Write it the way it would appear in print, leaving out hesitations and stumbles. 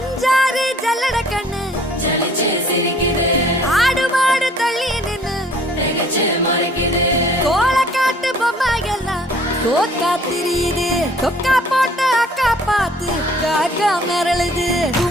அஞ்சாறு ஜல்லட கண்ணு ஆடு மாடு தள்ளி நின்னு கோலக்காட்டு பொம்மை எல்லாம் தோக்கா திரியுது. தொக்கா போட்ட அக்கா பார்த்து காக்கா மிரளுது.